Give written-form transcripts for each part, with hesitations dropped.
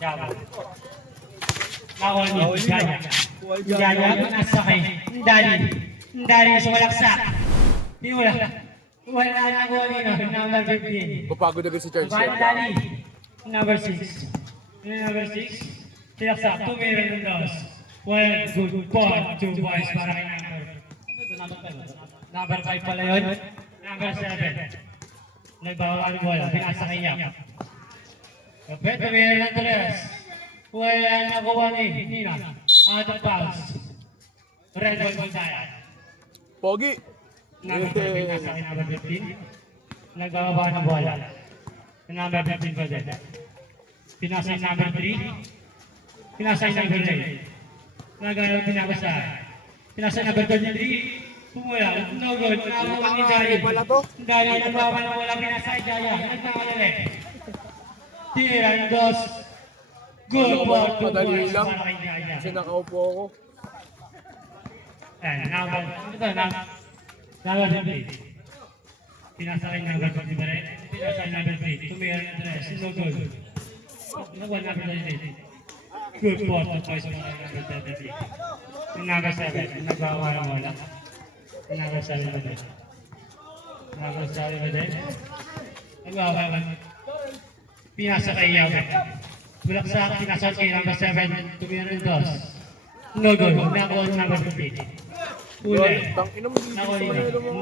Java. Nakuha niyo, Jaya. Jaya, pinasakay. Ndali sa walaksak. Di wala. Wala na ko number 15. Papagod agad si Charles. Dali. Number 6. Number 6. Silaksak. 2 million dollars. Well, good point. 2 points para kay number 5 pala yun. Number 7. Nagbawa ng bola. Pinasakay niya. Kapit, 2 million dollars. Wala na kuha ni Nina. Out of bounds. Red ball ball tayo. Pogi! Number 13 nasa akin, number 15. Nagbababa ng bola. Number 15 pa din. Pinasa yung number 3. Pinasa yung number 8. Nagalaw pinabasa. Pinasa yung number 23. Pumula. No good. Nakakuha ni Dari. Dari nagbaba ng bola. Pinasa yung Jaya. Nagkakalali. Tira ng dos. Good ball. 2 points para kay Jaya. Kasi nakaupo ako. Number 15. Pinasa kay number 20 ba rin? Pinasa kay number 3. Tumira ng 3. No good. Nagwa number 20. Good ball. 2 points para kay number 33. Yung number 7. Nagbawa ng bola. Yung number 7 ba din? Number 7 ba din? Nagbawa ng pinasa kay Yabe. Bulaksak. Pinasa kay number 7. Tumira ng 2. No good. Nakuha ng number 15. Uli. Nakuha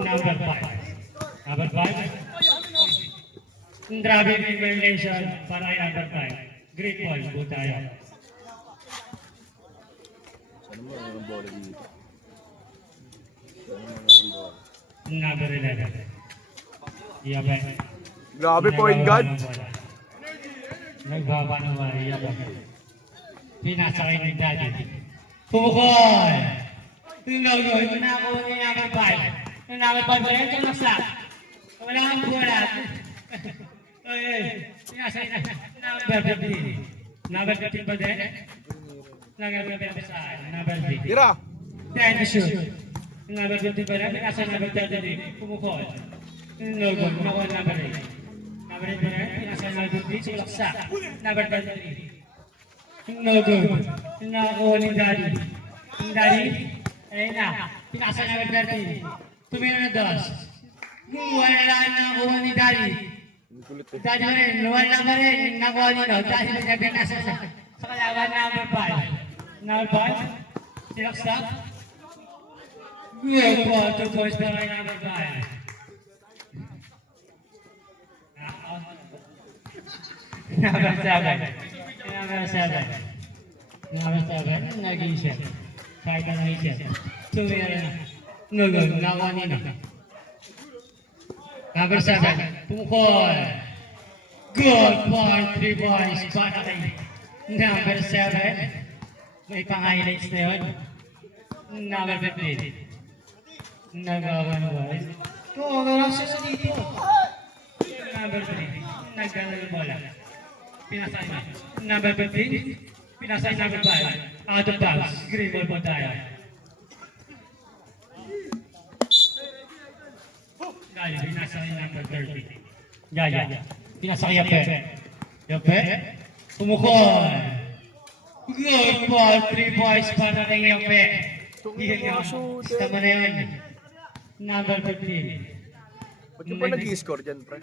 number 5. Number 5. Driving invalidation para kay number 5. Great points po tayo. Saan mo ang bola dito? Number 11. Yabe. Grabe, point guard. Nagbaba ng wala. Yabe. Pinasa kay ni Daddy. Pumukol! Tulogo. Ito na ako ni number 5. Yung number 5 ba yan? Tumaksak. Wala kang bola. Pinasa kay number 15. Number 15 ba din? Number 15 sa akin. Number 3. Tira! 10 to shoot. Yung number 15 ba rin? Pinasa number 33. Pumukol. No good. Nakuha number 8. Number 8 ba rin? Pinasa number 15. Sulaksak. Number 33. No good. Yung nakakuha ni Daddy. Yung Daddy, ayun na. Pinasa number 13. Tumira na dos. Wala lang nakakuha ni Daddy. Daddy ba rin? Wala ba rin? Yung nakuha ni no. Daddy ba niya pinasa sa kalaban number 5. Number 5. Silaksak. Good ball. 2 points para kay number 5. Number 7. Number 7. Number 7. Nag-iisip. Kahit na nag-iisip. Tumira na. No good. Nakuha ni no. Number 7. Pumukol. Good ball. 3 points para kay number 7. May pang-highlights na yun. Number 15. Nagawa na ba? Oo, meron siya dito. Number 3. Nagdala ng bola. Pinasay na. Number 15. Pinasay number 5. Out of bounds. Green ball po tayo. Gaya, pinasay number 30. Gaya. Pinasay Yape. Yape. Pumukol. Good ball. 3 points para kay Yape. Tama na yun. Number 15. Ba't yung pa nag-i-score dyan, pre?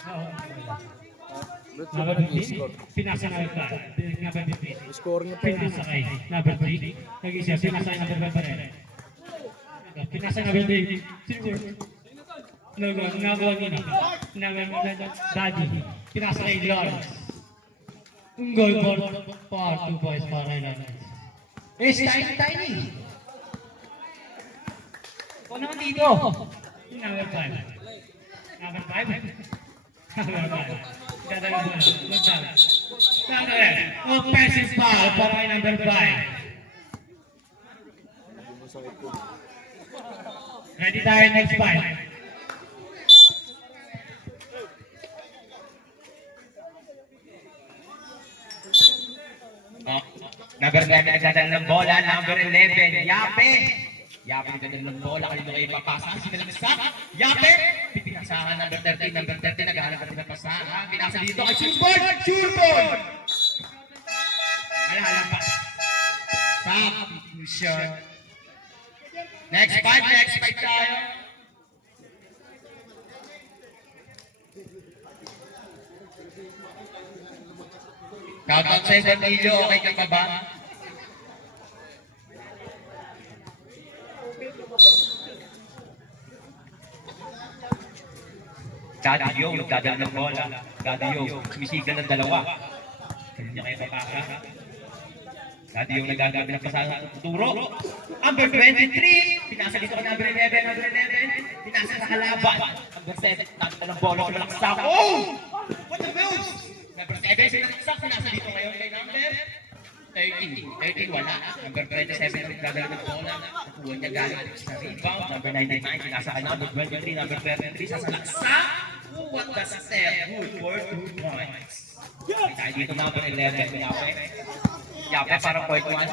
Number 15. Pinasa na ito. Number 15. Score niya pa yun. Pinasa kay number 3. Nag-isip. Pinasa kay number 5 pa rin. Pinasa number 3. Nagawa niya na. Number Daddy. Pinasa kay Lawrence. Goal ball. 2 points para kay Lawrence. Tiny. O naman dito. Number 5. Number 5. Number 5. Dadala bola. Magdala. Dadala. Offensive foul para kay number 5. Ready tayo next 5. Number 11 nagdadala ng bola. Number 11, Yape. Yape nagdadala ng bola. Kanino kayo papasa? Sinalagsak. Yape. Pipinasahan number 13. Number 13 naghahanap natin ng pasahan. Pinasa dito kay Surbon. Surbon! Substitution. Next fight tayo. Countdown sa Emilio, okay ka pa ba? Daddy Yo, nagdadala ng bola. Daddy Yo, sumisigal ng dalawa. Kanya kayo papaka. Daddy Yo, nagdadala ng pasasa ng tuturo. Number 23, pinasa dito ka number 11. Pinasa sa kalaban. Number 7, nagdadala ng bola sa malaksak. Oh! What the moves? Number 7, sinaksak, pinasa dito ngayon kay number 13, wala. Number 27, nagdadala ng bola. Nakuha niya galing sa rebound. Number 99, pinasa ka number 23. Number 33, sa salaksak. What the step? Good for 2 points. Kaya dito number 11, Yape parang point 1.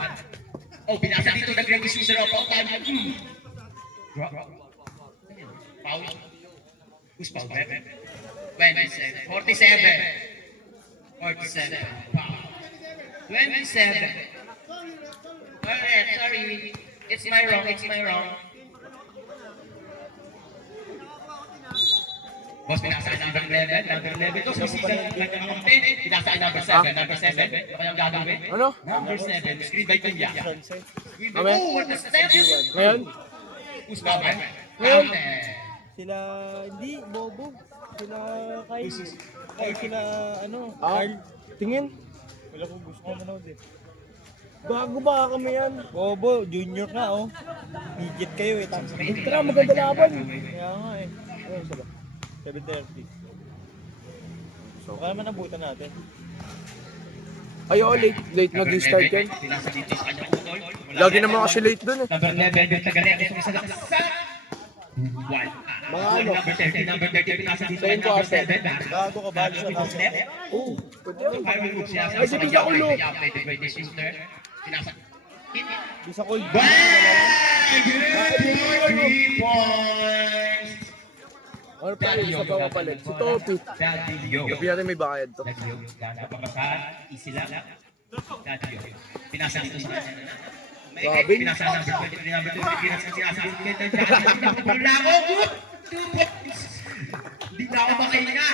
Oh, binasa dito nag-requisition of all time. Drop. Foul. Who's foul? 27. 47. Foul. 27. Alright, sorry. It's my wrong. Boss, pinasa ang number 11. Ito, sumisigal lang ng mga 10. Pinasa ang number 7. Number 7. Ano kayang gagawin? Ano? Number 7. Screen by Kuya. Amen. Oh, what the step? Ngayon? Who's cover? Ngayon? Sila, hindi, Bobo. Sila, sila, Ah, tingin. Wala ko gusto ko manood eh. Bago ba kami yan? Bobo, junior na oh. Higit kayo eh. Tara, maganda laban. Kaya nga eh. Ayun sila. 7:30. Baka naman nabutan natin. Ay, late nag-start yan. Pinasa dito sa kanyang utol. Lagi naman kasi late dun eh. Number 11, yung taga-react sa isa sa one. Mga ano? Number 30, pinasa dito Sa'yo kay po, number Ate. 7. Bago ka bali sa nasa. Oo, pwede yan. Ay, si Pisa Ulo. Pinasa. Bisa ko. Bang! Good 3 points! Ano pa rin, isa pa mapalit. Si Topi. Daddy Yo. Gabi natin may bayad to. Daddy Yo. Napapasahan. Easy lang. Daddy Yo. Pinasa dito sa Grabe. Pinasa number 23, number 20. Pinasa sinasa dito kay Daddy Yo. Wala ko. Good 2 points. Hindi na ako makahinga.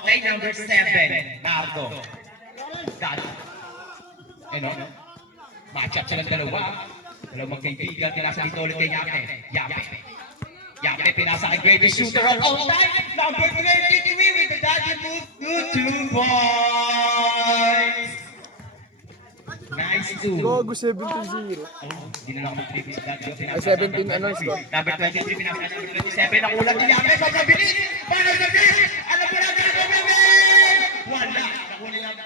Okay, number 7. Nardo. Daddy. Ano? Match-up silang dalawa. Dalawang magkaibigan. Pinasa dito ulit kay Yape, pinasa kay greatest shooter of all time. Number 23 with the daddy move to 2 points. Nice 2. Gogo 17-0. Hindi na lang mag-trip sa daddy. Ay, 17 ano score? Number 23, pinasa number 27. Nakulang ni Yape. Pagkabilis! Paano sa bilis? Alam mo lang na gagawin! Wala. Nakuha lang.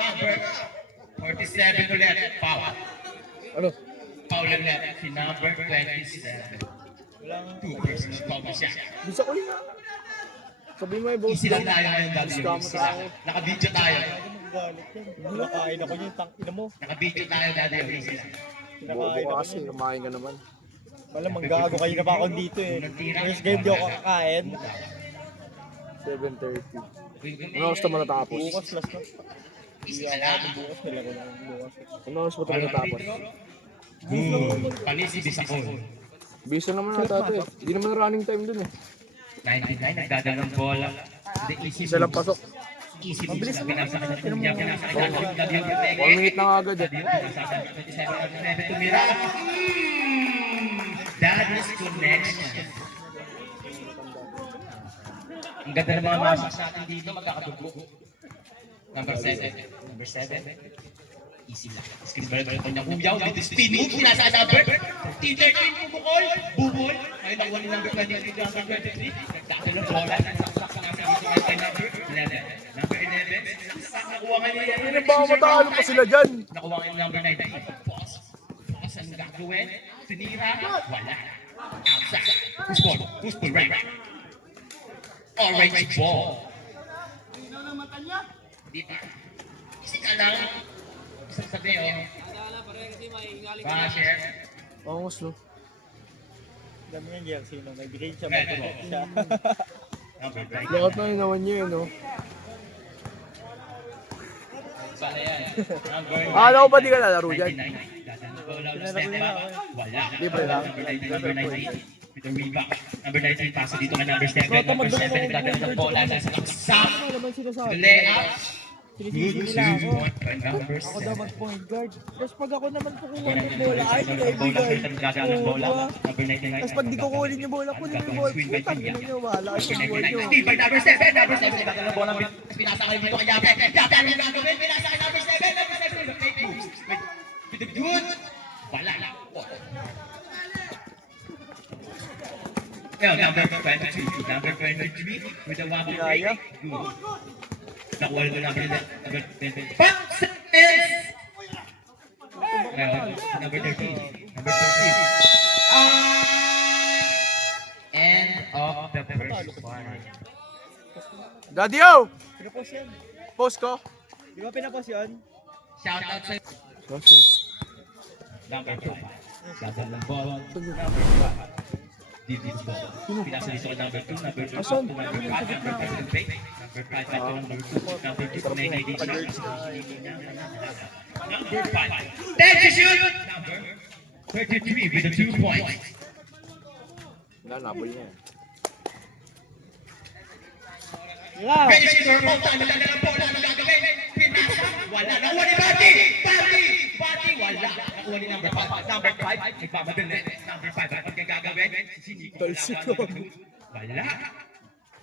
Number 47 ulit. Foul. Ano? Foul ulit. Si number 27. Walang 2 persons foul na siya. Bisa ko yun ah. Sabihin mo yung boss. Easy lang tayo ngayon, Daddy. Scam tayo. Naka-video tayo. galit yan. Nakain ako yung tangina mo. Naka-video tayo, Daddy. Easy lang. Bobo Kinakain ka ako kasi, yun. kumain ka naman. Malam, manggago kayo na pa ako dito eh. First game di ako kakain. 7:30. Ano oras naman natapos? Bukas last na. Easy ka lang. Bukas nila ko lang bukas. Ano oras mo tayo natapos? Panisi Bisacol. Bisa naman nata ito eh. Hindi naman running time dun eh. 99, nagdadala ng bola. The easy Isa lang pasok. Easy moves na pinasa ka na niya. Pinasa ka na Daddy. 1 minute na nga agad eh. Pinasa ka na 27 tumira. That is connection. Ang ganda ng mga masas natin dito, magkakadugo. Number 7. Number 7. Easy lang. Screen ball ito niya kuyaw. Dito speed move. Pinasa ka number 13 bubukol. Bubol. Ngayon nakuha ni number 23. Number 23. Nagdakil ng bola. Nagsaksak sa nasa dito kay number 11. Number 11. Saksak. Nakuha nga niya. Ano ba matalo pa sila dyan? Nakuha nga yung number 19. Pause. Pause. Anong gagawin? Tinira. Wala. Outside. Who's ball? Who's ball? Right. Orange ball. Di pa. Kasi ka lang. Isang sabi, oh. Share. Oo, no. Dami yung jersey no. Nag-grade siya, mag-grade siya. Number 9. Lahat na inawan niya yun, no? pala yan. Number Akala ko ba di ka lalaro dyan? 99. Dadaan ng bola ulit step back. Wala. Libre lang. Number 19. With the rebound. Number 19 pasa dito kay number 7. Number 7 nagdadala ng bola nasa laksa. Ano naman sinasabi? The layup. Sinisisi Good nila ako. to number Ako 7. daw mag-point guard. Tapos pag ako naman kukuha ng Number bola, ay hindi ibigay. Number 99. Tapos pag di ko kunin yung bola, kunin yung bola. Putang ina nyo, wala yung bola nyo. Steve by number 7. Number 7 nagdadala ng bola. Pinasakay dito kay Yape. Yape ang gagawin. Pinasakay number 7. Number 7. With the good. Wala lang. Well, number 23. Number 23 with the wobble break. Good. Nakuha rin number 20. Bounces! Well, number 13. Number 13. End of the first quarter. Gadio! Pinapost yan. Post ko. Di ba pinapost yun? Shout out sa number 5. Gagawin ng ball. Number 5. Defense ball. Pinasa dito kay number 2. Number 2 to number 5. Number 5 to fake. Number 5 back to number 2. Number 2 to make a Number 5. Then to shoot! Number 33 with the 2 points. Wala, nabol niya. Wow! Finishing normal time. Nagdala ng bola. Ano gagawin? Pinasa. Wala. Nakuha ni Bati! Bati! Bati! Wala. Nakuha ni number 5. Number 5. Nagmamadali. Number 5. Ano gagawin? Siniko. Wala.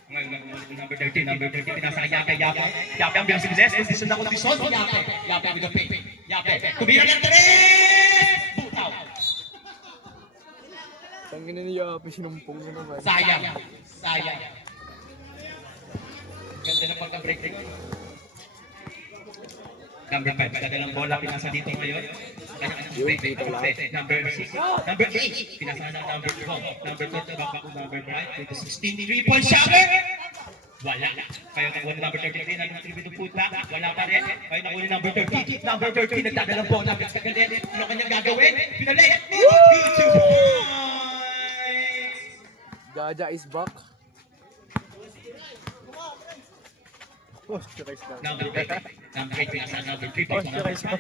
Number 13. Number 13. Pinasa kay Yape. Yape. Yape ang bilang sibiles. Kondisyon na kondisyon. Yape. Yape with the pick. Yape. Kumira ng 3! Butaw. Tangina niya, sinumpong na naman. Sayang. Sayang. Ganda ng pagka-break. Number 5, magdadalang bola, pinasa dito ngayon. Number 6, number 8, pinasa na number 12. Number 12, baka ko number 5, 16, 3-point shotter! Wala. Kayo nakuha ni number 33, nag-tribute ng puta. Wala pa rin. Kayo nakuha ni number 30. Number 30, nagdadalang bola, pinasagalit. Ano kanyang gagawin? Pinalay! Good 2 points! Jaja is back. Posterize lang. Number 8. Number 8, pinasa number 3. Number 5.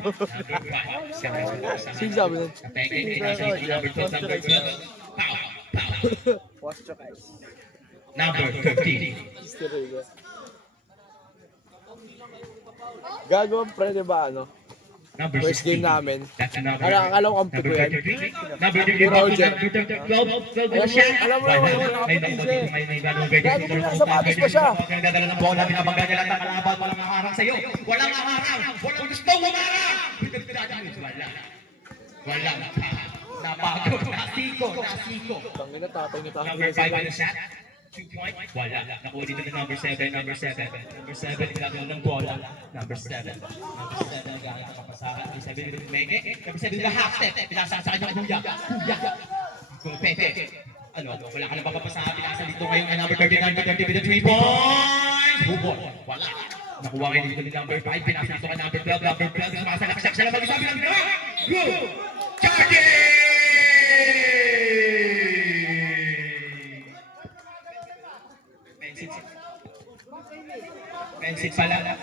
Sino sabi nun? Number 12. Number 12. Pow! Pow! Posterize. Number 13. Posterize. Gagawin pre, diba ano? Number First 16. game namin. That's number. Akala ko ang puto yan. Number 13. Roger. Number 12. Alam mo naman, May ganong Gago na, sapatos pa siya. Nagdadala ng bola, binabangga niya lang ng kalaban, walang haharang sa'yo. Walang haharang, walang gusto humarang. Walang napagod, nasiko. Tangina, tatay niya tayo. Number 5 on the shot. 2 point. Wala. Nakuha dito ng number 7. Number 7. Number 7, ginagawa ng bola. Number 7. Number 7, gano'n kapasahan. Number 7, dito Mege. Number 7, na half step. Pinasasakay ng Kuya. Kumapete. Ano? Wala ka na ba kapasahan? Pinasa dito ngayon ay number 39. Number 30 with the 3 points. Bubol. Wala. Nakuha kayo dito ni number 5. Pinasa dito kay number 12. Number 12. Sumasalaksak siya lang mag-isabi ng gano'n. Go! Charging! Pensit pala.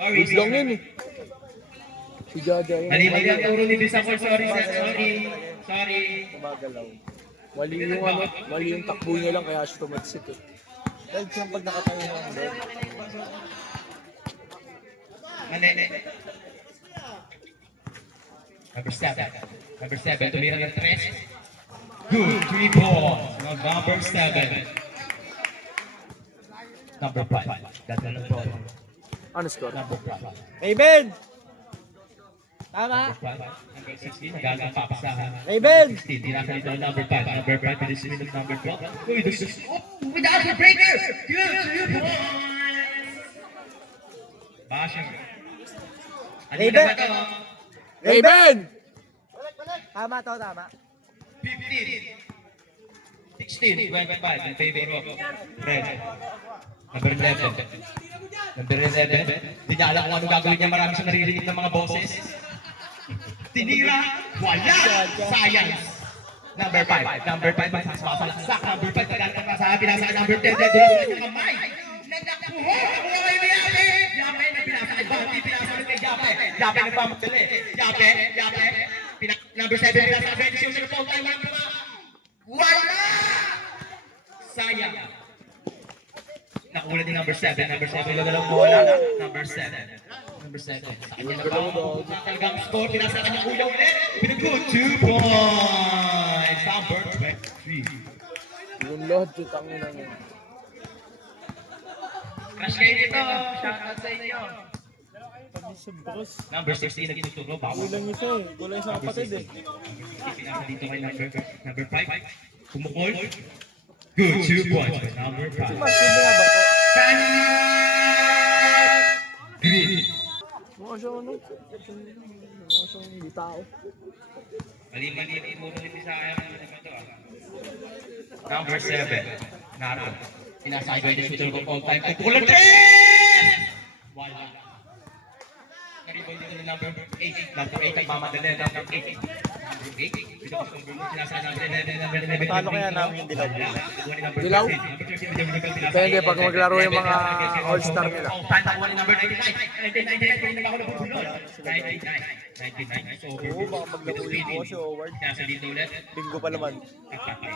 Good lang yun eh. Si Jaja yun. Mali ang turo ni Bisacor. Sorry. Kumagalaw. Mali yung ano, mali yung takbo niya lang kaya siya tumadsik eh. Dahil siyang pag nakatayo na lang doon. Mali. Number 7. Tumira ng 3. Good. 3 points. Number 7. Number 5. Dadala ng ball. Ano score? Number 5. Raven! Tama! Number 16. Gagang papasahan. Raven! 16. Dinasa nito ang number 5. Number 5 with this minute number 12. Uy, this is... With the upper breaker! Good 2 points! Basher. Alina ba ito? Raven! Tama to, tama. 15. 16. 25. In favor of Red. Number 11. Number 11. Hindi niya alam kung ano gagawin niya. Marami siyang naririnig ng mga boses. Tinira. Wala. Science. Number 5. Number 5. Masasalaksak. Number 5. Tagalit ang masabi. Nasa number 10. Dulas na yung kamay. Nagnakuho. Ako ay niyali. Yape nagpamadali. Yape. Number 7, pinasa 20, yung phone time, wala! Sayang. Nakulat yung number 7, yung bola. Number 7. Sa kanya na ba? Talagang score, pinasa kanya ulaw ulit. Pinag-good 2 points. Number 23. Yung lahat, tutangin na niya. Crush kayo dito. Shoutout sa inyo. Pag sa boss. Number 16 nagtuturo. Kulang isa eh. Kulang sa kapatid eh. Pinasa dito kay number 5. Kumukol. Good 2 points for number 5. Mas hindi nga ba po? Green. Mukha siyang ano? Mukha siyang hindi tao. Mali-mali ang imuro ni Bisaya. Number 7. Nato. Pinasa kay the shooter of all time. Kukulan 3! Wala. Naribay dito ng number 8. Number 8 ang mamadali. Number 8. Number 8. Pinasa number 11. Number 11. Paano kaya namin yung dilaw? Dilaw? Depende pag maglaro yung mga all-star nila. Patawa ni number 99. 99. Kaya na ako nabubulol. 99. So, Oo, baka maglabuhin ko si Howard. nasa dito ulit. Bingo pa naman.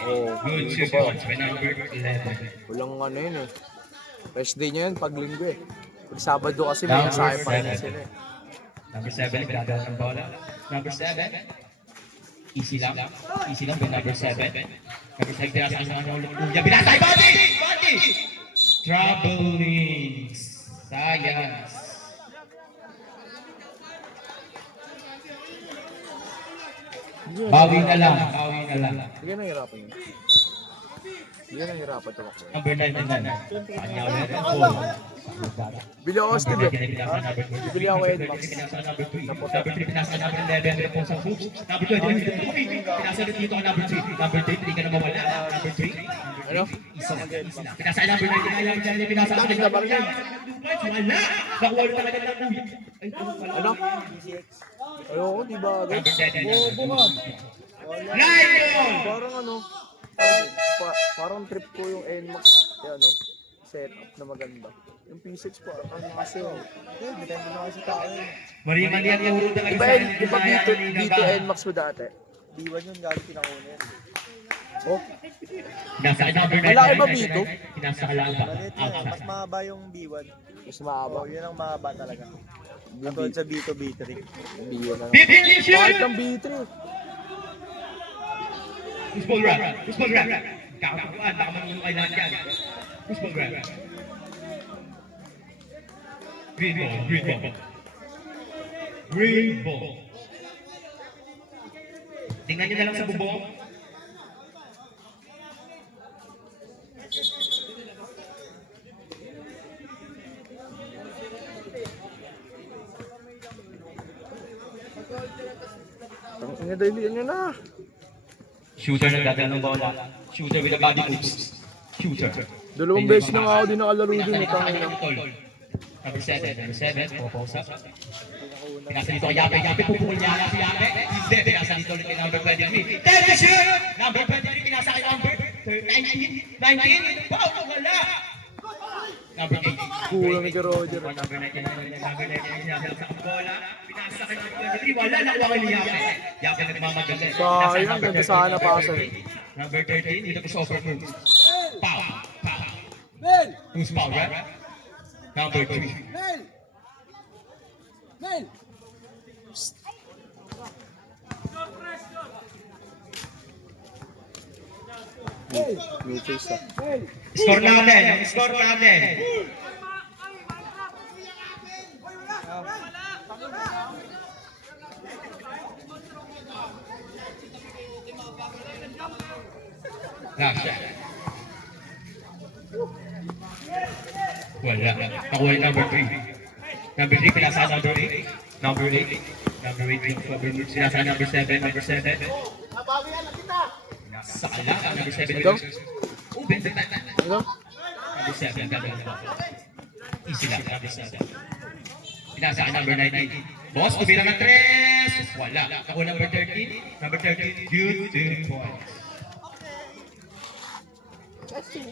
Oo. Good 2 points by number 11. Walang ano yun eh. Rest day niya yun pag linggo eh. Pag Sabado kasi may ensayo pa rin sila eh. Number 7, nagdadala ng bola. Number 7, easy lang. Easy lang by number 7. Number 7, pinasa sa kanya ulit. Kuya, binasay! Body! Troublings. Science. Bawi na lang. Sige na hirapan yun. Sige na hirapan ito ako. Number 9 na. Kanya ulit. Bili ako Steve eh. Bibili ako Edmax. Number 3, pinasa number 11, po sa hoops. Number 2, pinasa dito ang number 3. Number 3, hindi ka na mawala. Number 3. Ano? Pinasa number 9, pinasa sa kanya. Wala! Nakuha rin talaga ng kuya. Ano? Ayoko, di ba? Number 10. Bobo ka. Lion! Parang ano, parang trip ko yung NMAX, ano, setup na maganda. Yung P6 po, ano kasi yun. Depende na kasi tao yun. Mali-mali ang euro talaga Diba dito NMAX mo dati? D1 yun galing pinakuna yan. Oh, Pinasa number 9. Malaki ba dito? Pinasa ka lang ba? Maliit na eh. Mas mahaba yung B1. mas mahaba. Oo, yun ang mahaba talaga. Katulad sa B2, B3. Hindi yun ano. Finish Bakit it! ng B3? Football rap. Kakakuan, baka manunong kay lahat yan. Football rap. Green ball. Tingnan nyo na lang sa bubong. Ang inadalian nyo na. Shooter na gagawin ng bola. Shooter with a body moves. Shooter. Dalawang beses na nga ako din nakalaro din. Utang ina. Number 7. Poposa. Pinasa dito kay Yape. Pupukul niya lang si Yape. Hindi. Pinasa dito ulit kay number 23. Television! Number 23. Pinasa kay number 19. Wow! Wala! Number 8. Kulang ni Roger. Number 19. Pinasa sa bola. Pinasa kay number 23. Wala. Nakuha kay Yape. Yape nagmamagaling. Sayang, ganda sana pasa eh. Number 13. Dito ko sa offer moves. Pow! Who's foul, right? Number 3. New face ah. Score natin. Last shot. Wala. Nakuha yung number 3. Number 3, pinasa number 8. Number 8. Sinasa number 7. Number 7. Sa kala. Number 7. Ito? Ano? Number 7. Easy lang. Number 7. Pinasa number 19. Boss, kubilang ng 3. Wala. Nakuha number 13. Number 13. Good 2 points. Testing.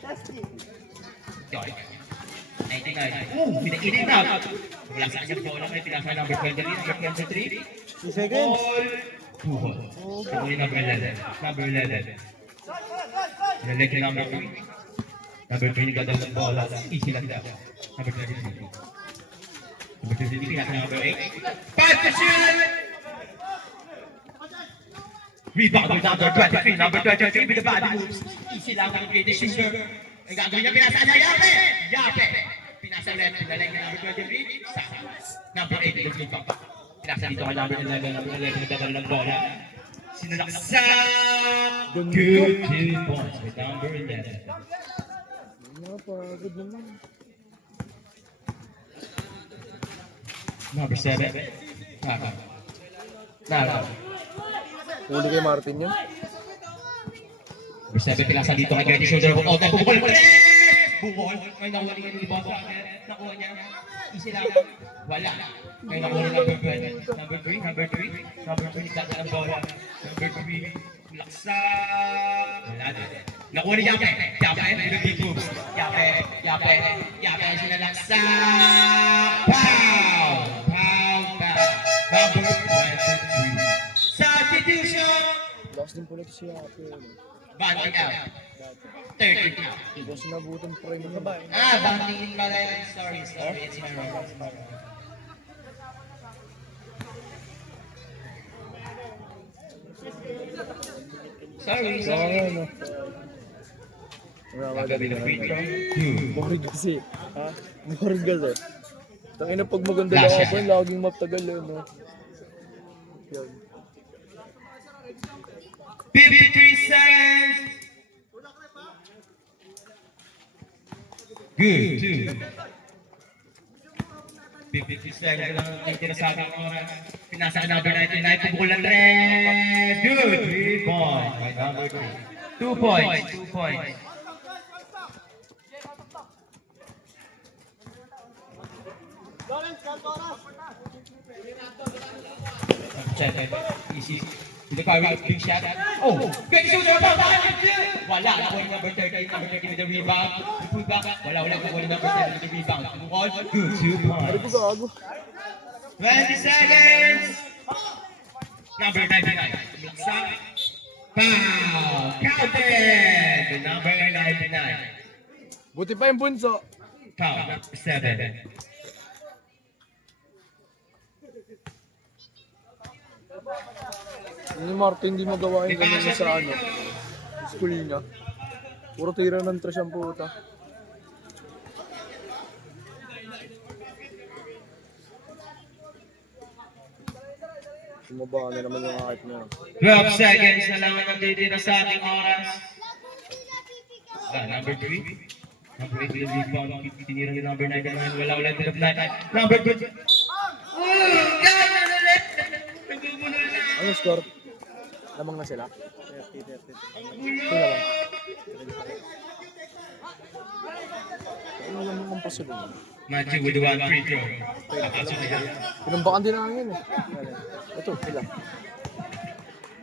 Pinainit na. Wala sa kanyang bola. May pinasa number 23, number 23. 2 seconds. Ball. 2 ball. Kamuli number 11. Number 11. Nalek yung number 3. Number 3 yung gadaw ng bola. Easy lang daw. Number 23. Number 23, pinasa number 8. Pass to shoot! Rebound with number 23. Number 23 with the body moves. Easy lang ang greatest shooter. Ang gagawin niya, pinasa niya, Yape! Yape! Pinasa ulit, pinalek ng number 23. Saka. Number 8, yung pa. Pinasa dito kay number 11. Number 11, nagdadala ng bola. Sinalaksak! Good 2 points with number 11. Napagod naman. Number 7. Naka. Huli kay Martin yun. Number 7, pinasa dito kay Gertie Shoulder. Oh, bukol! Bukol! May nakuha niya yung ibang sa akin. Nakuha niya. Easy lang. Wala. May nakuha niya number 12. Number 3. Number 3. Number 3. Nagdadala ng bola. Number 3. Laksak. Wala na. Nakuha ni Yape. Yape. With the big moves. Yape. Yape. Yape. Sinalaksak. Pow! Pow! Pow! Number 23. Substitution! Last din pala si Ape. Banting out. 30 out. Hindi ko sinabutan pa rin yun. Banting pala yun. Sorry. It's my wrong. Sorry. Ano? Nagabi ng free throw. Boring kasi. Ha? Boring kasi. Tangina pag maganda lang ako, laging matagal no? Yan. 53 seconds. Good. 53 seconds lang ang titira sa ating oras. Pinasa ka number 99, pupukul ng tres. Good. 3 points by number 3. 2 points. 2 points. Check. Easy. With the power big shot. Oh! Good shooter! Wala! Nakuha yung number 30. Number 30 with the rebound. The pull back. Wala. Nakuha yung number 30 with the rebound. Bukol. Good. 2 Ano ko points. gago? 20 seconds. Number 99. Laksak. Foul. Counted. The number 99. Buti pa yung bunso. Foul. Number 7. Ni Martin hindi magawa yung ganyan sa school niya. Puro tira ng trash ang puta. Sumaba na naman yung height niya. 12 seconds na lang ang nanditira sa ating oras. Number 3. Number 8 yung rebound. Tinira ni number 99. Wala ulit ng 9. Number 2. Ano score? Lamang na sila? 30. Sila lang. Ano lamang ang possible? Matthew with one free throw. Nakasok na yan. Pinambakan din namin yun eh. Ito, sila.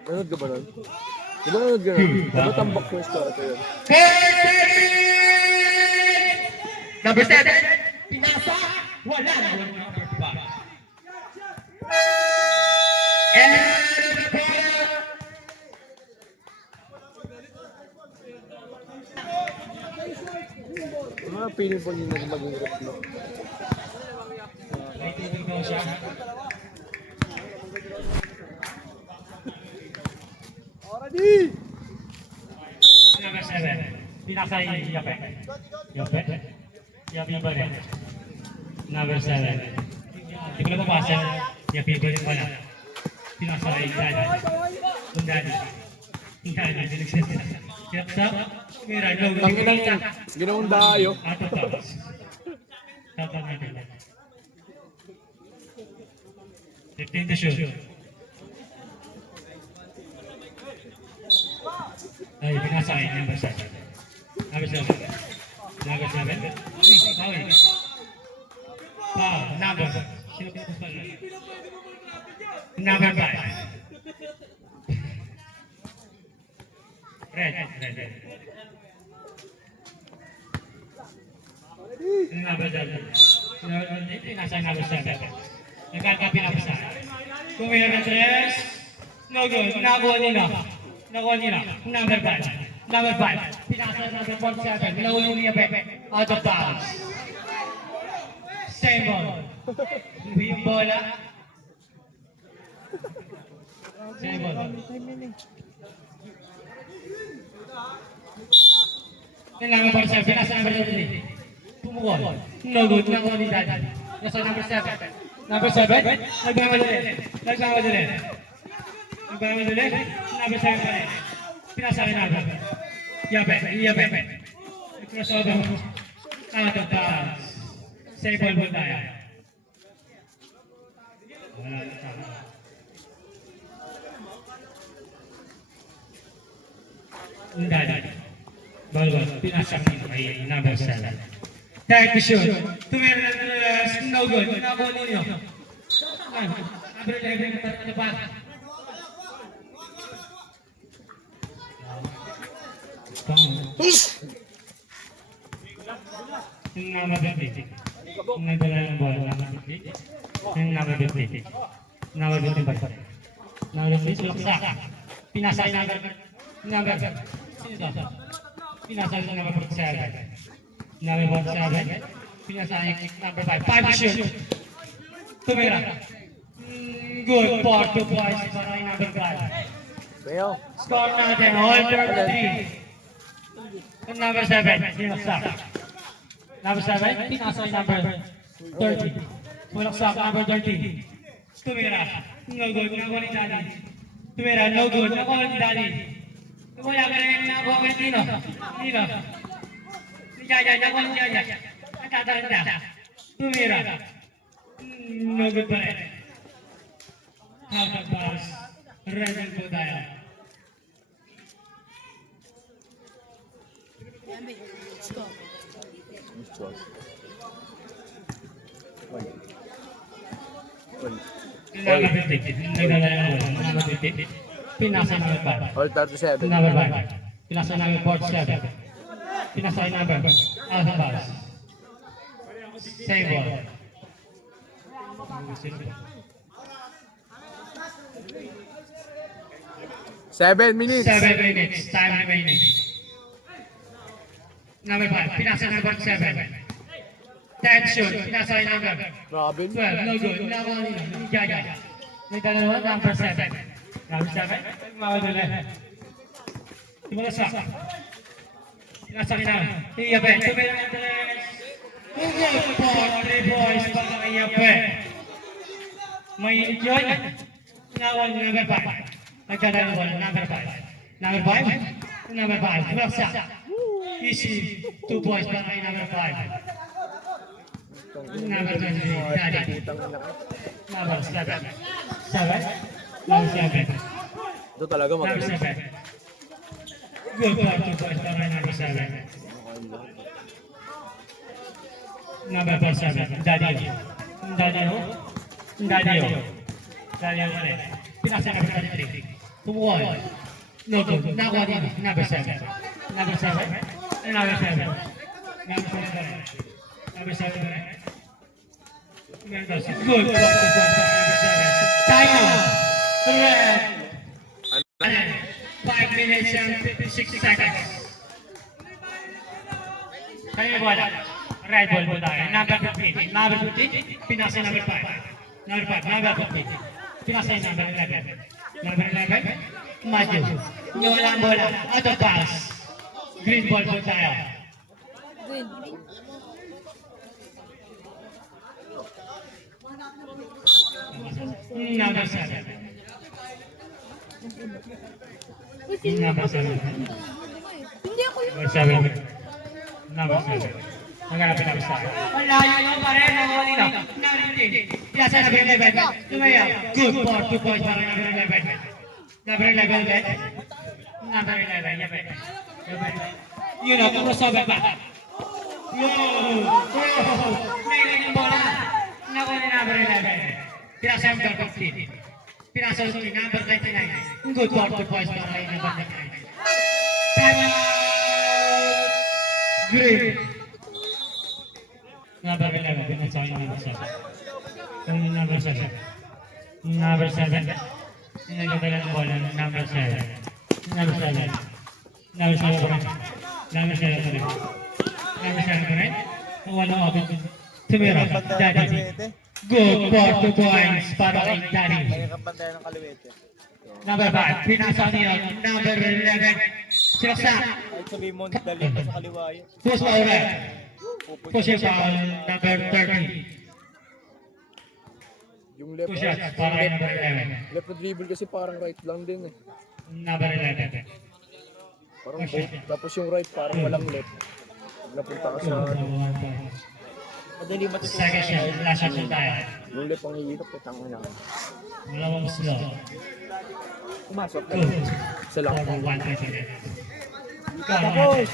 Nanood ka ba nun? Di ba nanood ka nun? Dapat tambak ko yung score. Ito yun. Number 7. Pinasa. Wala na. Number 5. And the corner. Mga feeling po nyo na maging rep, no? May tubig daw siya. Number 7. Pinasa yung Yape. Yape ba rin? Number 7. Hindi ko na mapasa. Yape ba rin pala? Pinasa yung Daddy. Yung Daddy. Yung Daddy. Pinagsasabi. Yaksak. Mira, no. Tanginang ginawang dayo. Ato tapos. Tapos natin. 15 to shoot. Ay, pinasa kayo. Number 7. Number 7. Number 7. Foul. Foul. Number. Sino pinapos pala? Number 5. Red. Number 13. Pinasa yung number 7. Nagkakapi na pa sa. Tumira ng 3. No good. Nakuha nila. Number 5. Number 5. Pinasa yung number 47. Pinahuli niya Pepe. Out of bounds. Same ball. Yung bola. Same ball. Yung number 47. Pinasa number 33. Pumukol. No good. Nakuha ni Daddy. Nasa number 7. Number 7. Nagmamadali. Number 7 pa rin. Pinasa rin number. Yabe. Crossover. Out of bounds. Save ball po tayo. Wala na tama. Daddy. Ball. Pinasa kay number 7. Tag to shoot. Tumira ng no good. Nakuha ninyo. Number 11 na pa. Yung number 50. Yung nagdala ng bola, number 50. Yung number 50. Number 50 pa rin. Number 50, sulaksak. Pinasa yung number. Sino ito? Pinasa yung number 47. Number 47. Pinasa yung number 5. 5 to shoot. Tumira. Good. 4 points para yung number 5. Bayo. Score natin, all 33. Yung number 7, sinaksak. Number 7, pinasa yung number 30. Sinaksak, number 30. Tumira. No good, nakuha ni Daddy. Tumira, no good, nakuha ni Daddy. Wala ka rin, nakuha ka ni Nino. Ni Jaja, nakuha ni Jaja. Natataranta. Tumira. No good pa rin. Out of bounds. Red po tayo. Let's go. Number 50. Nagdala ng number 50. Pinasa number 5. All 37. Number 5. Pinasa number 47. Pinasa yung number. Out of bounds. Save ball. 7 minutes. 7 minutes. Time remaining. Number 5. Pinasa number 7. 10 shoot. Pinasa yung number. Grabe. 12. No good. Nakuha nila. Ni Jaja. May dalawa. Number 7. Number 7. Mawadala. Tumalasak. Pinasa kita. Iyabe. Tumira ng 3. Good po. 3 boys para kay Iyabe. May enjoy. Nakuha ni number 5. Nagkadala ng bola. Number 5. Number 5. Number 5. Tumalasak. Easy. 2 points para kay number 5. Number 23, Daddy. Number 7. 7? Number 7. Ito talaga Number magaling. 7. Good for 2 points para kay number 7. Number 7. Daddy. Daddy pa rin. Pinasa number 33. Tumuwal. No good. Nakuha din. Number 7. Number 7. Number 7. Number 7 pa rin. Number 7 pa rin. Good. Good. Number 7. Time out. Red. 5 minutes and 56 seconds. Kaya bola. Red ball po tayo. Number 15. Number 15. Pinasa number 5. Number 5. Number 15. Pinasa yung number 11. Number 11. Matthew. Yung walang bola. Out of bounds. Green ball po tayo. Green. Number 7. Number 7. Hindi ako yung... Number 7. Number 7. Maghanapin namin sa akin. Wala yun pa rin. Nakuha nila. Narinig. Pinasa number 11. Tumaya. Good for 2 points para number 11. Number 11 ulit. Number 11. Yabe. Yun o. Crossover pa. May yung bola. Nakuha ni number 11. Pinasa number 15. Pinasa ulit number 29. Good for 2 points para kay number 29. Time out! Green. Number 11, pinasa yung number 7. Yung number 7. Number 7. Yung nagdadala ng bola, number 7. Number 7. Number 7 pa rin. Number 7 pa rin. Number 7 pa rin. Ang walang open. Tumira, Daddy. Good for 2 points para kay Daddy. May kapantay ng kaliwete. Number 5, pinasa niya. Number 11, sinaksa. Kahit sabihin mo, dali ka sa kaliwa yun. Push foul red. Push it foul, number 30. Yung left, Push it para kay number 11. left na dribble kasi parang right lang din eh. Number 11. Parang both. Tapos yung right parang walang left. Napunta ka sa Madali matutunan. Second shot, last shot na tayo. yung left ang hihirap eh, tanga na. Dalawang slow. Pumasok na. Good. Isa lang. Over 1 point again. Tapos.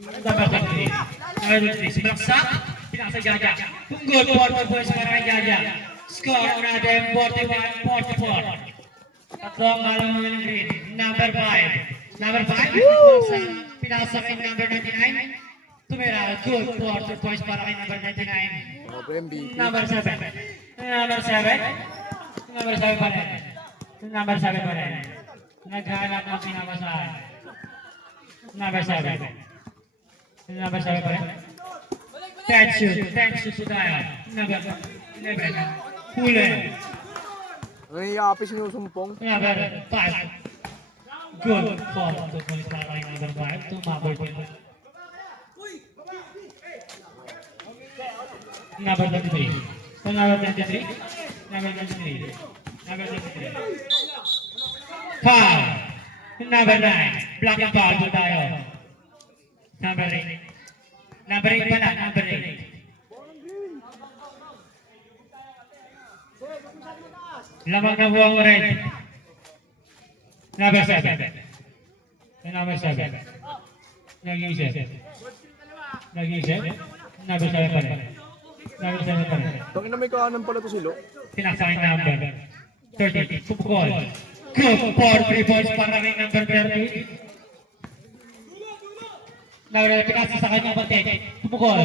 Number 23. Number 23. Sinaksak. Pinasa Jaja. Good. 4 points para kay Jaja. Score natin 41-44. Tatlong alam mo ng green. Number 5. Number 5. Pinasa kay number 99. Tumira. Good. 4 points para kay number 99. Mga MVP. Number 7. Number 7. Number 7 pa rin. Number 7 pa rin. Naghanap ng pinabasahan. Number 7. Number 7 pa rin. 10 shoot. 10 shoot tayo. Number 11. Huli. Ano yung yapi sinusumpong? Number 5. Good. 4 points para kay number 5. Tumabot po. Number 23. Number 23. Number 23. Number 23. Foul. Number 9. Black and foul po tayo. Number 8. Number 8 pala. Number 8. Lamang na buwang red. Number 7. Number 7. Nag-iisip. Nag-iisip. Number 7 pa rin. Number 7 pa rin. Tangin na may kahanan pala to si Lo. Pinasakay number 30. Pupukol. Good for 3 points para kay number 30. Number 11. Pinasa sa kanyang konti. Pupukol.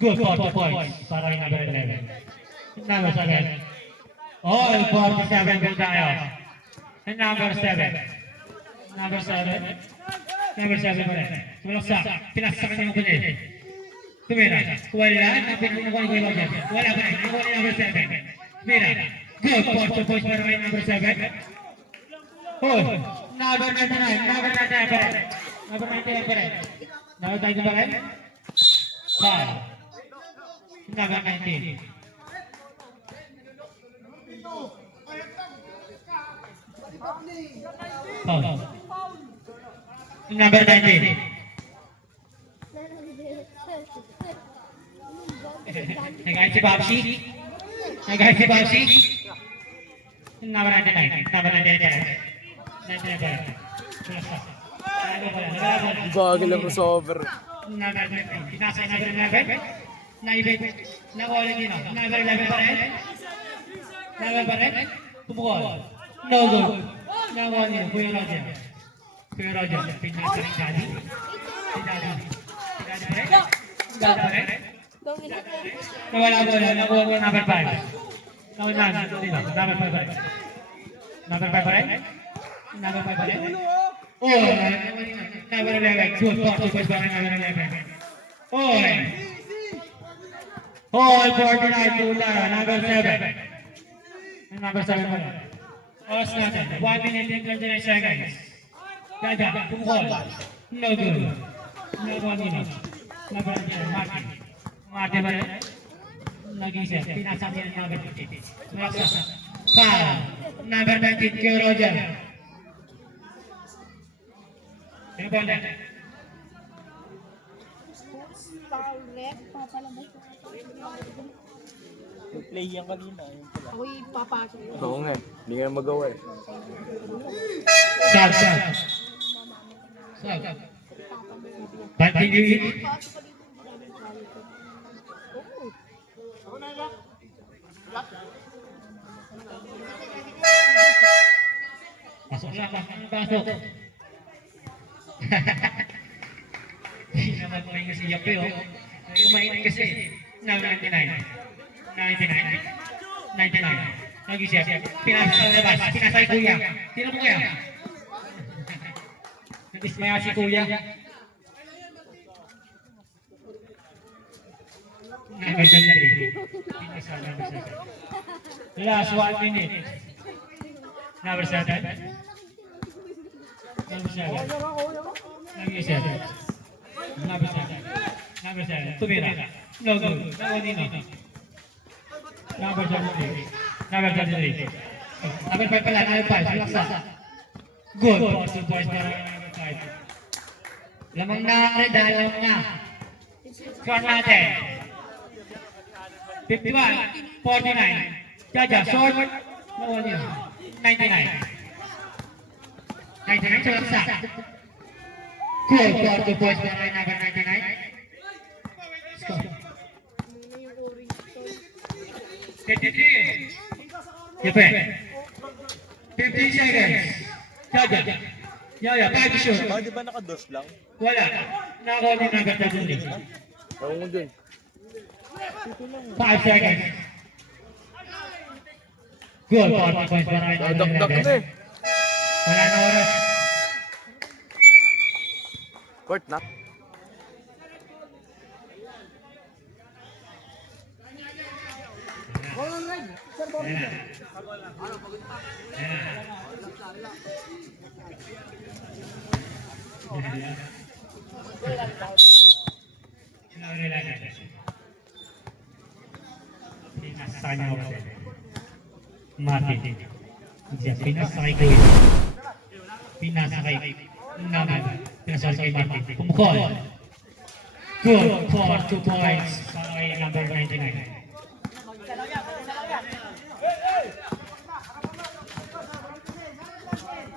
Good for 2 points para kay number 11. Number 7. All 47 goal tayo. And number 7. Number 7. Number 7 pa rin. Tumulaksa. Pinasa sa kanyang konti. Tumira. Wala na pinukuha ni Kuya Roger. Wala pa rin. Nakuha ni number 7. Tumira. Good for 2 points para kay number 7. Oh, number 99. Number 99 pa rin. Number 99 pa rin. Number 99 pa rin. Foul. Number 19. Foul. Number 19. Nagahit si Babsi. Nagahit si Babsi. Number 99. Number 99. 99 pa rin. Bagay lang crossover. Number 20. Nasa number 11. Naibig. Nakuha din dito. Number 11 pa rin. Number pa rin. Pumukol. No good. Nakuha din. Kuya Roger. Kuya Roger. Pinasa rin Daddy. Si Daddy. Si Daddy pa rin. Si Daddy pa rin. Nawala bola. Nakuha ko number 5. Nawala dito. Number 5 pa rin. Number 5 pa rin. Number 5 pa rin. Oh, number 11. Good for 2 points para number 11. Oy. Oy, 49 to number 7. Number 7 pa rin. Oras natin. 1 minute and 29 seconds. Dada, pumukol. No good. Nakuha nila. Number 11, Martin. Martin pa rin. Nag-isip. Pinasa niya ng number 15. Nakasa. Foul. Number 19, Kuya Roger. Sino po ulit? Play yan kanina. Yung pala. Ako'y papasok. Oo nga eh. Hindi nga magawa eh. Sab. Banting yun. Pasok lang. Pasok. Hindi naman mo yung si Yapi, oh. Ayaw mainit kasi. Number 99. 99. 99. Nag-isip. Pinasa sa labas. Pinasa kay kuya. Sino mo kuya? Nag-ismaya si kuya. Number 23. Pinasa number 7. Last 1 minute. Number 7. Number 7. Nag-isip. Number 7. Number 7. Tumira. No good. No Nino. Number 33. Number 33. Number 5 pala. Number 5. Sulaksa. Good. 2 points para number 5. Lamang na. Lamang na. Score natin. 51. 49. Jaja. Short. No Nino. 99. 99. Sulaksa. Good. 2 points para number 99. Score. 53. Yepe. 15 seconds. Jaja. Yaya, 5 to shoot. Di ba nakados lang? Wala. Nakakuha ni number 33. Ako mo dun. 5 seconds. Good. 40 points para kay number Dadakdak na 11. eh. Wala na oras. Court na. Ayan na. Pinasakay ako kasi. Martin. Pinasakay ko yun. Pinasakay naman. Pinasakay kay Martin. Pumukol. Good for 2 points para kay number 99.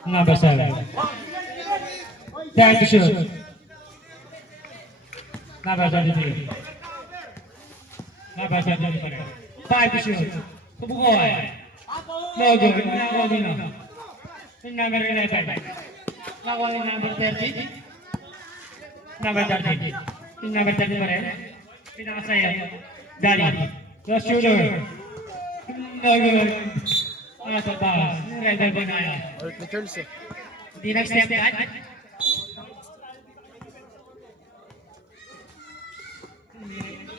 Number 7. Time to shoot. Number 23. Number 23. 5 to shoot. Pumukol. No good. Nakakuha din ako. Number 11. Nakakuha din number 30. Number 30. Number 30 pa rin. Pinakasaya. Dali. The shooter. No good. Out of bounds. Red and banana. Ulit ni Charles eh. Hindi nag-step yan.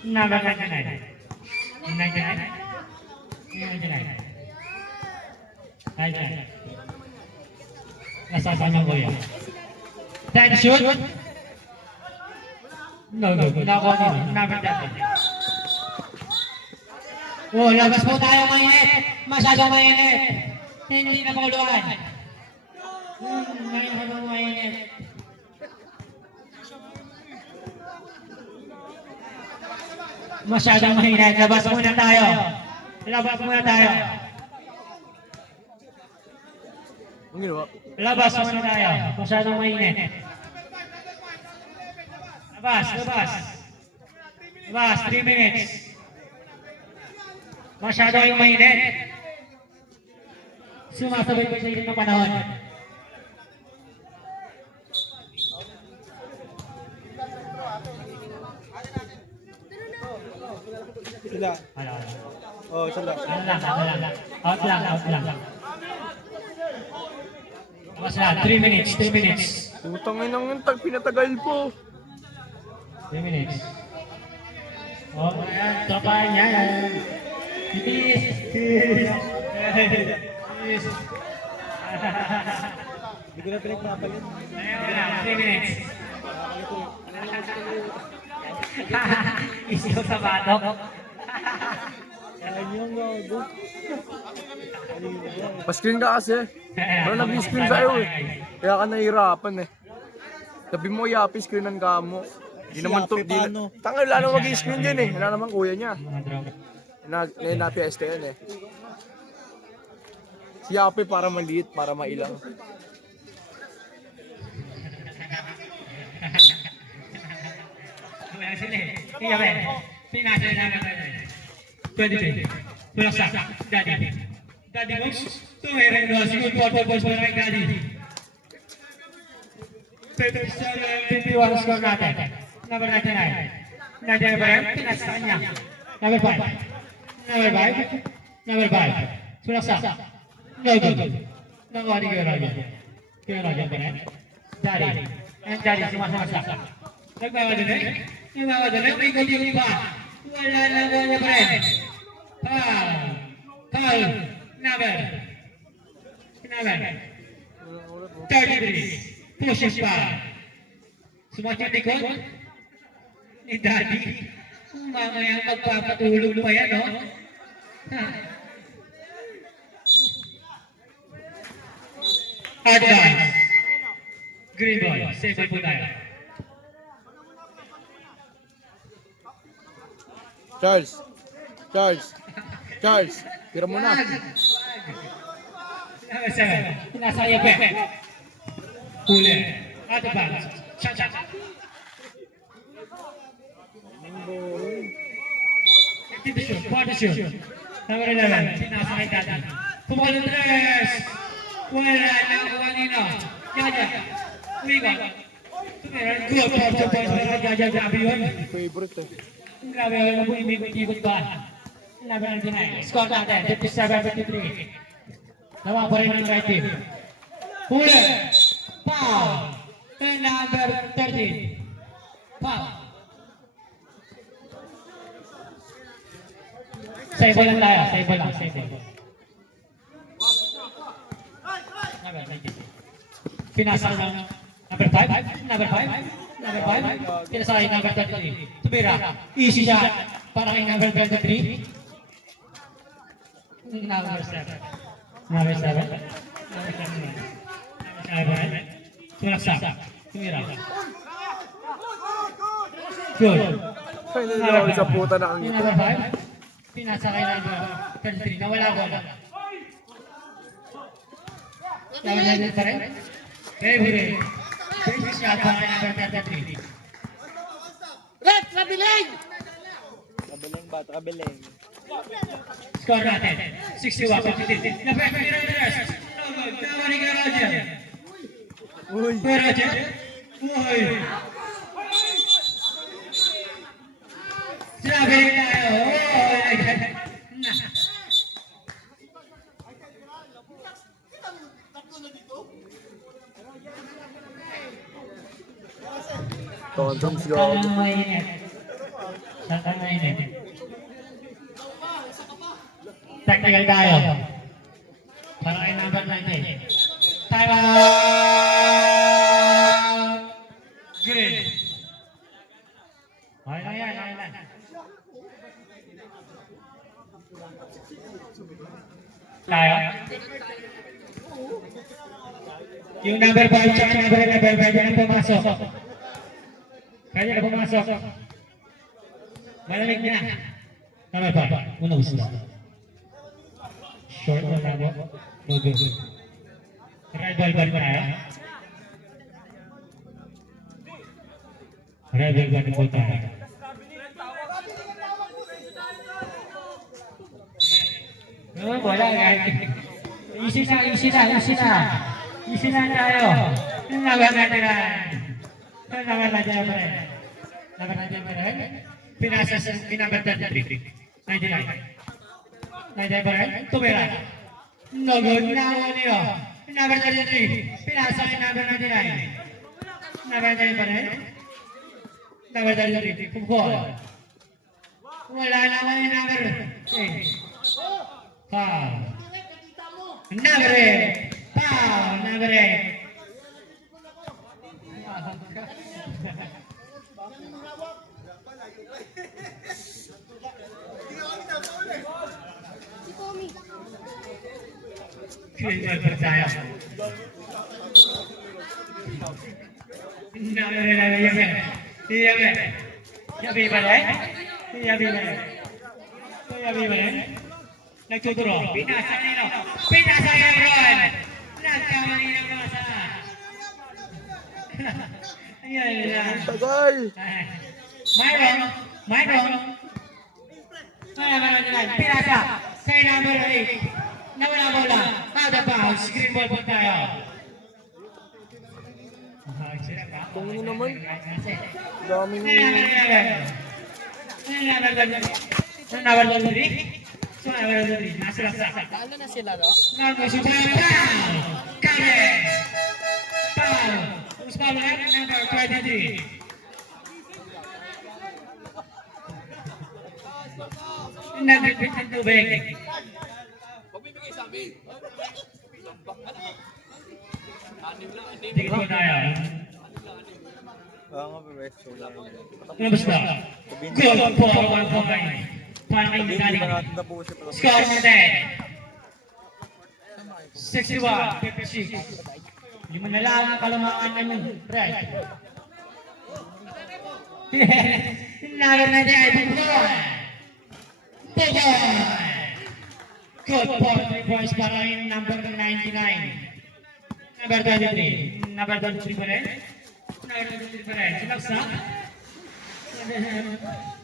Number 99. 99? 99. 99. Nasasama ko yan. Time to shoot? No, no. Nakakuha nila. Number 30. Oh, labas po tayo mainit. Masyadong mainit. Hindi na makuluan. Masyadong mainit. Masyadong mainit. Labas muna tayo. Labas muna tayo. Ang ginawa? Labas muna tayo. Masyadong mainit. Labas, labas. Labas, 3 minutes. Masyado kayong mainit. Sumasabay ko sa inyo ng panahon. Sila. Wala, wala. Oh, sila. Ano lang, ano lang. Out lang, out lang. Labas na, 3 minutes, 3 minutes. Utangin ang yung pinatagal po. 3 minutes. Oh, ayan, tropa niya. Titis, titis. Titis. Hindi ko na pinagpapalit. Ayan, 3 minutes. Isigaw sa batok. Ayun yung gago. Pa-screen ka kasi. Pero nag-screen sa'yo eh. Kaya ka nahihirapan eh. Sabi mo, yapi, screenan ka mo. Di naman to, di na. Tanga, wala naman mag-screen dyan eh. Wala naman kuya niya. Mga drama. Na-fiesta yan eh. Si Yapi para maliit, para mailang. Wala sila eh. Iya ba? Pinasa na naman. 23. Tulak sa Daddy. Daddy moves. Tumira yung loss. Good for 4 balls para kay Daddy. 51 score natin. Number 99. Nandiyan ba rin? Pinasa sa kanya. Number 5. Number 5. Number 5. Sulaksa. No good. Nakuha ni Kuya Roger. Kuya Roger pa rin. Dari. Ang Dari sumasama. Nagmamadali. Nagmamadali. May ikot-ikot pa. Wala na niya pa rin. Foul. Number 33. Pushes pa. Sumakit ikot. Ni Daddy. Mamaya magpapatulog pa yan, no? Advance. Green ball. Safe po tayo. Charles, tira mo na. Number 7. Pinasaya pa. Huli. Advance. Shot. Quarter shoot. Number 11. Pinasaya Daddy. Pumakal ng 3. Wala na kanina. Jaja. Umigot. Tumira. Good for 2 points. Jaja, grabe yun. Favorite eh. Grabe yun. Umimikot ba? Number 99. Score natin. 57-53. Nawa pa rin ng right team. Huli. Foul. And number 13. Foul. Save lang tayo. Save lang. Number 19. Pinasa ng number 5. Number 5. Pinasa ng number 33. Tumira. Easy shot. Para kay number 23. Number 7. Number 7. Tumira. Tumira. Good. Ay, nilawal sa puta na ang ito. Number 5. Pinasa kay number 33. Nawala bola. Nawala pa rin. Very shot para kay number 33. Kabilang ba? Kabilang. Score natin. 61-53. Napwede ni Ramirez. No good. Tawa ni Kuya Roger. Kuya Roger. Uy. Sinabi rin tayo. Tontoms Saan gago. ang mainit? Saan mainit? Technical tayo. Para kay number 19. Time out! Green. Okay lang yan. Tayo. Yung number 5 tsaka number 11 pwede na pumasok. Pwede na pumasok. Malamig na. Number 5. Unang gusto. Short na labo. No good. Red ball ba tayo? Red ball ba tayo? Wala guys. Easy na tayo. Naman natin pa rin. Pinasa sa number 33. 99 pa rin. Tumira. No good. Nawa niyo. Number 33. Pinasa kay number 99. Number 9 pa rin. Number 33. Pupol. Wala naman yung number 8. Foul. Number 8. Foul. Number 8. Kaya percaya. Nagtuturo. Pinasa nino. Pinasa yung Ron. Nagkamali ng masa. Ayan lang. Tagal! Mayroon. Pinasa. Kay number 8. Nawala bola. Out of bounds. Green ball po tayo. Kung ano naman. Dami mo. Number 23. Number 23. So, number 23. Nasa. Paano na sila, no? Number super foul. Karen. Foul. Who's foul at number 23? Number 22 break. Dikit po tayo. Oo nga, bebe. Ano basta? Good po, 1 point. Paano kayo Hindi medali? ba natin nabuo siya pala? Score natin. 61-56. Hindi mo na lang ang kalamangan namin, Brad. Number 98, Bukoy. Bukoy. Good po, 3 points para yung number 99. Number 23. Number 23 pa rin? Number 23 pa rin. Sinaksa.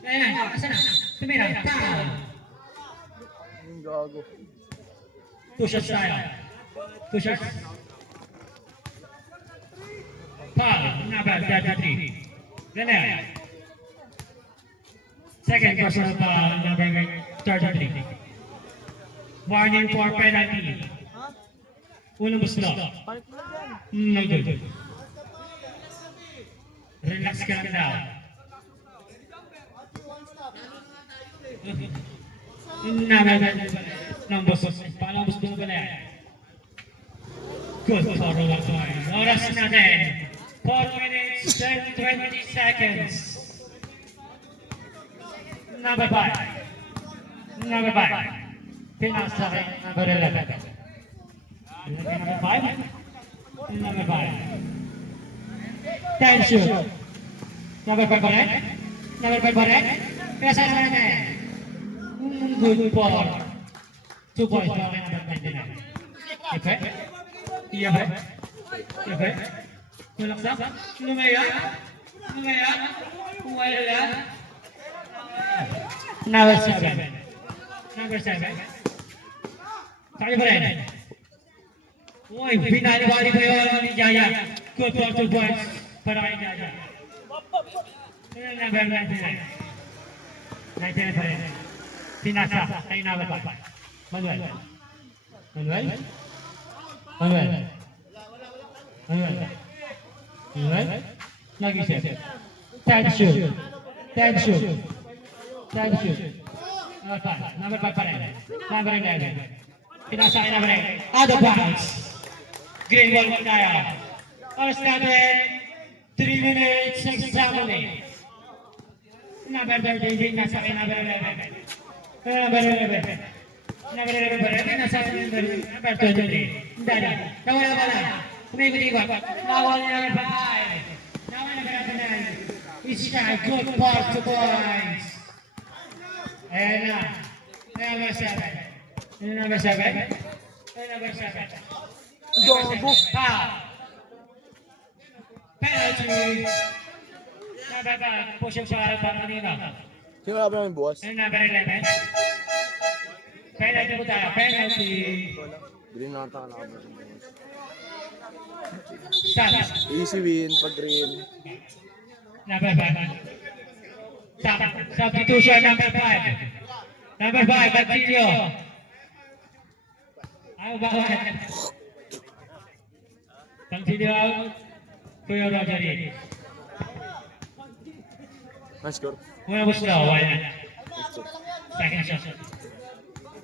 Ayan, asa na? Tumira. Foul. Yung gago. 2 shots tayo. 2 shots. Foul. Number 33. Ganyan. Second personal foul. Number 33. Warning for penalty. Unang gusto. No good. Relax ka lang daw. Paano gusto mo pala yan? Good for roll point. Oras natin. 4 minutes and 20 seconds. Number 5. Number 5. Pinasa kay number 11. Number 5. Number 5. 10 shoot. Number 5 pa rin? Number 5 pa rin? Pinasa natin. Good for 2 points para kay number 29. Ipe? Iyabe? Iyabe? Tulaksak? Lumaya? Lumaya? Umaya? Number 7. Number 7. Sakay pa rin. Uy, binali-bali pa yun ni Jaya. Good for 2 points para kay Jaya. Number 99. 99 pa rin. Pinasa kay number 5. Manuel. Manuel? Manuel. Manuel. Manuel? Nag-isip. 10 shoot. 10 shoot. 10 shoot. Number 5. Number 5 pa rin. Number 11. Pinasa kay number 8. Out of bounds. Green ball mo tayo. Oras natin. 3 minutes exactly. Number 13. Nasa kay number 11. Number 11. Number 11 pa rin. Nasa kay number 23. Dali. Nawala pa lang. Kumikot-ikot. Nawala na number 5. Nawala na number 9. It's time. Good for 2 points. Ayan na. Number 7. Number 7. Number 7. Gago. Foul. Penalty. Number 5. Push yung pangarap para kanina. Sino wala ba namin bukas? Number 11. Penalty po tayo. Penalty. Green na ata kalaban sa bukas. Stop. Easy win pag green. Number 5. Stop. Substitution number 5. Number 5. Continue. Ayaw bawal. Continue out. Kuya Roderick. Nice score. Una gusto. Why not? Second shot.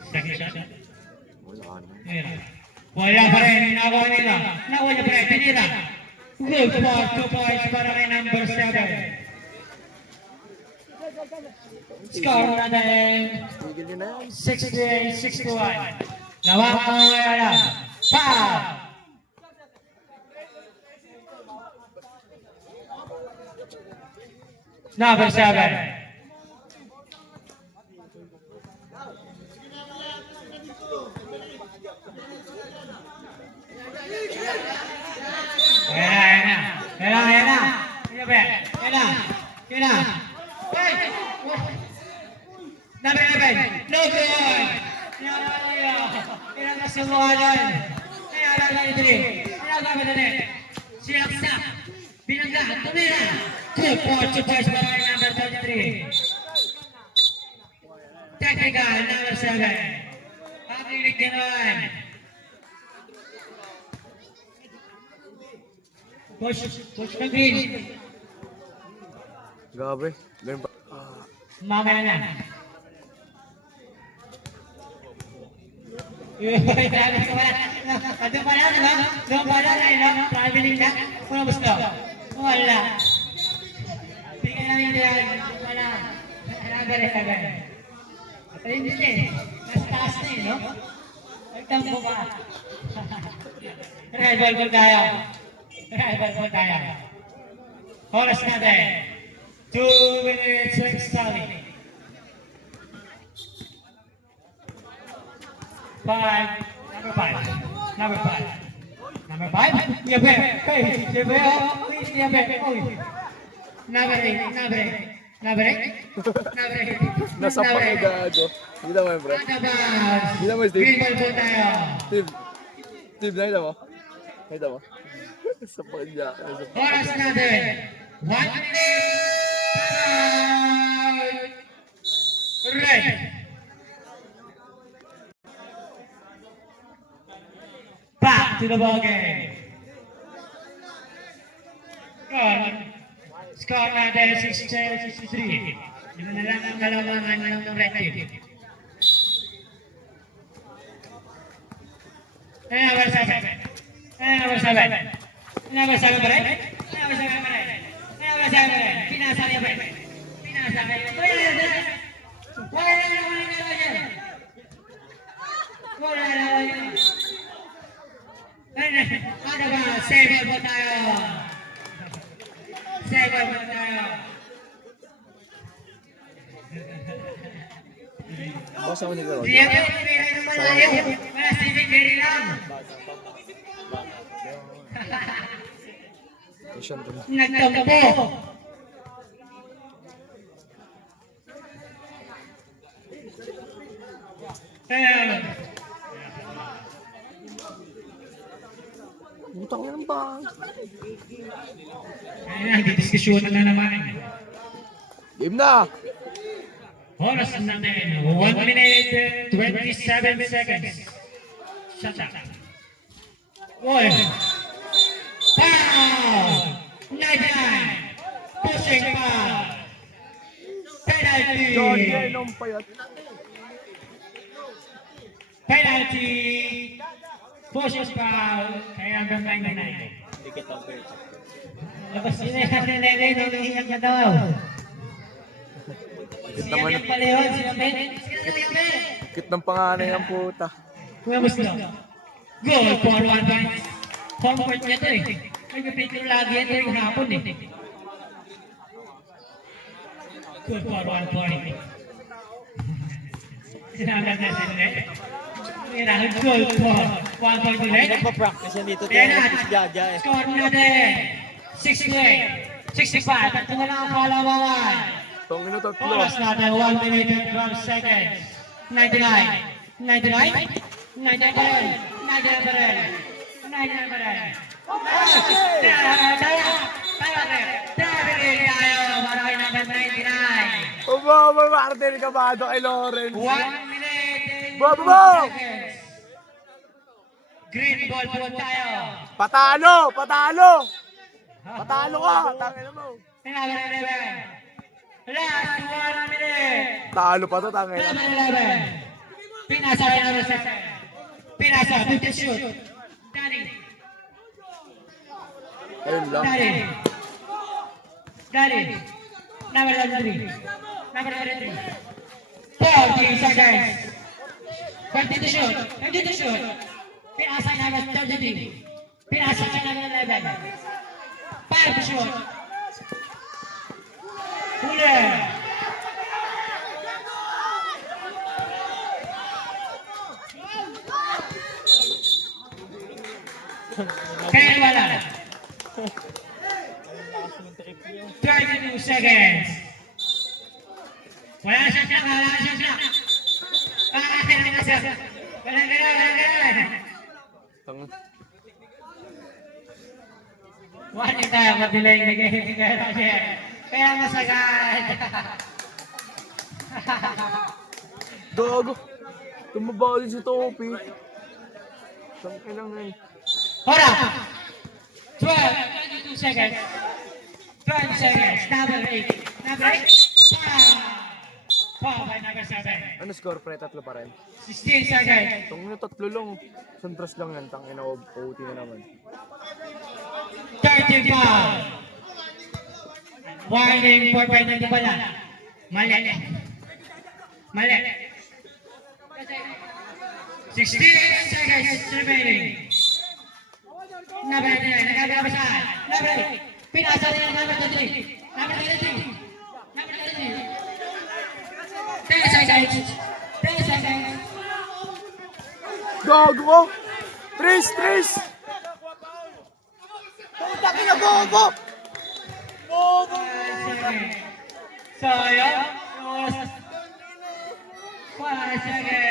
Second shot. Wala ka na. Ayan. Wala pa rin. Nakuha nila. Nakuha niya pa rin. Pinira. Good for 2 points para kay number 7. Score natin. Tigil nyo na yan. 68-61. Lawan ang mayara. Foul! Number 7. Ayan na. Number 11. No good. Ilang kasunguanan. Ayan na 3. Ayan na 3. Siyaksa. Binangga. Tumira. Good for 2 points para kay number 23. Technical, number 7. Pakilig gano'n. Push na green. Gabi. Ganun pa. Mamaya na. Doon pala, no? Doon pala, no? Traveling na. Kung gusto. Wala. Tingnan namin yan. Doon pala. Nagal. Ayun din eh. Mas taas na eh, no? Nagtampo ba? Rebel po tayo. Oras natin. 2 minutes starting. 5, number 5. Number 5. Yabe. Hey, yabe. Oh, yabe. Oh. Number 8. Nasa pakigago. Hindi naman, bro. Hindi naman, Steve. Green ball po tayo. Steve, nakita mo? Nakita mo? Sa pakigago. Oras natin. 1 minute. Red. Back to the ball game. Score natin 63. Yun na lang ang dalawangan ng red team. Number 7 ba rin? Pinasa niya ba rin? Wala naman yan. Ano ba? Save po tayo. Basta ako ni Karol. Diyan yung pinay ng malayo. Wala Stephen Gary lang. Mission to na. Nagtampo. Butang yan ba? Ayan, didiskusyon na naman. Game na! Oras natin, 1 minute 27 seconds. Shut up. Oy. Foul! 99. Pushing foul. Penalty. John Lennon payat. Penalty. Pushing foul. Kaya hanggang 99. Labas yun eh, kasi Lele, nangihiyag na daw. Siya yung palihon, sila Ben. Kit ng panganay ang puta. Kuya Muslo. Goal for 1 point. Home court niya to eh. Nag-picture lagi yan tuwing hapon eh. Goal for 1 point. Sinabi na sila eh. Mayroon goal for 1 point ulit. Nagpa-practice yan dito. Kaya na, Si Jaja eh. score natin. 68, 65. Tatlo na lang ang kalamangan. Itong minuto tatlo. Oras natin, 1 minute and 12 seconds. 99. 99? 99 pa rin. 99 pa rin. 99 pa rin. Marami natin 99. Ubo, Martin Cabado kay Lawrence. 1 minute and Bobo! 12 seconds. Green ball po tayo. Patalo! Patalo! Patalo ka! Tangin mo. Last 1 minute. Talo pa to, tangin. 11. Pinasa rin naman sa Pinasa, 50 shoot. Danny. Ayun lang. Danny. Number 3. Number 3. 40 seconds. 20 to shoot. 20 to shoot. Pinasa naman 33. Pinasa naman 11. 5 to shoot. Huli. Kaya wala. 32 seconds. Wala siya siya. Wala siya. Tangin. Wala tayo madilang kaya masagad. Gago. Tumaba din si Topi. Tangin lang eh. Hold up. 12, 22 seconds. 12 seconds. Number 8. Number 8. Foul by number 7. Ano score pre? Tatlo pa rin. 16 seconds. Tangin na tatlo lang. Santras lang yan. Tangin na OT na naman. 13 foul. Warning for penalty pala. Mali. Mali. 16 seconds remaining. Number 9, nagkakabasahan. Number 8, pinasa rin ang number 33. Number 33. Number 33. 10 seconds. 10 seconds. Gago ko! Tris! Putang ina, bobo! Bobo! Sayang. 5 seconds.